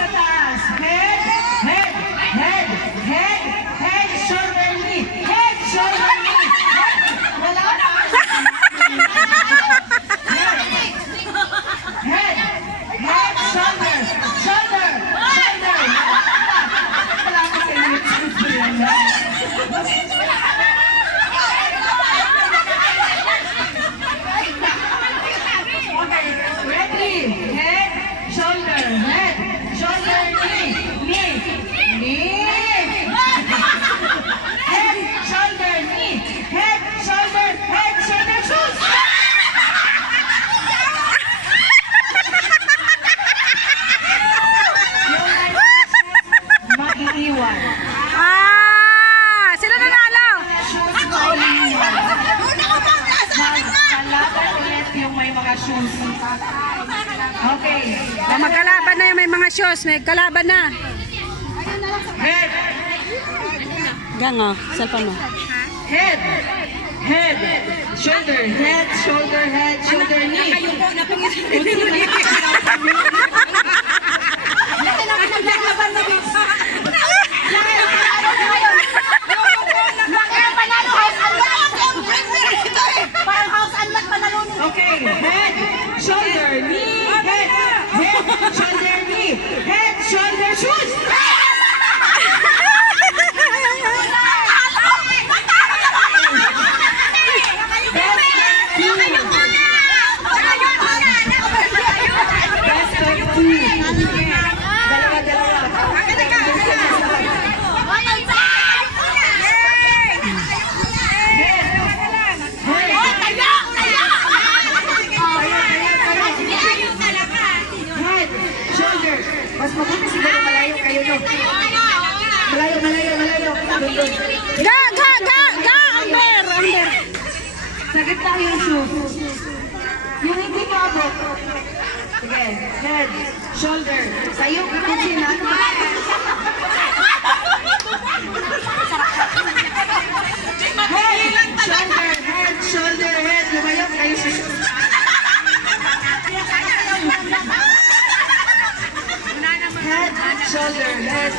sa taas. Head, head, head, head, head, shoulder, knee. Head, shoulder, knee. Head. Wala na. Head, head, head, shoulder, shoulder, shoulder. Wala ka sa YouTube. Ready? Head, shoulder, knee, knee, knee. Head, shoulder, knee, head, shoulder, shoes. Yung maiiwan. Sino nanalo? Shoes maiiwan. Kalaban ulit yung may mga shoes. Okay. Magkalaban na yung may mga shoes. May kalaban na. Head, Gang o, cellphone mo. head, head, shoulder, head, shoulder, knee. Okay, head, shoulder, knee, head, shoulder, knee, head, shoulder, shoes. Mas mabuti siguro malayo kayo, no? Malayo. Amber. Sa gitna yung shoes. Yung hindi mo abot. Sige, head, shoulder. Sa'yo, kasi na. Head, shoulder, lumayo kayo sa shoes. Head, shoulder, head.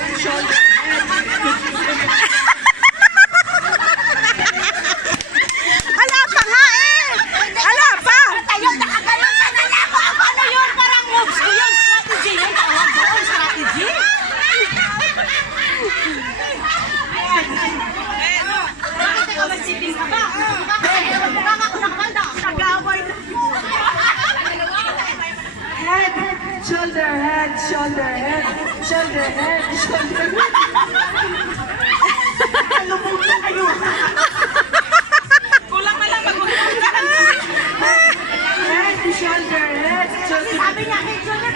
Ala pa nga eh! Ala pa! Tayo, nakaganon ka na lang. Ano yun? Parang moves ko yun. Strategy yun. Tawag doon, strategy. Bakit ikaw magsiping ka ba? Mukha nga ako nakabanda. Nag-aaway na. Head, shoulder, shoulder. Lumutan kayo. Kulang na lang pag-ulan. Head, shoulder. Sabi niya, hey, shoulder.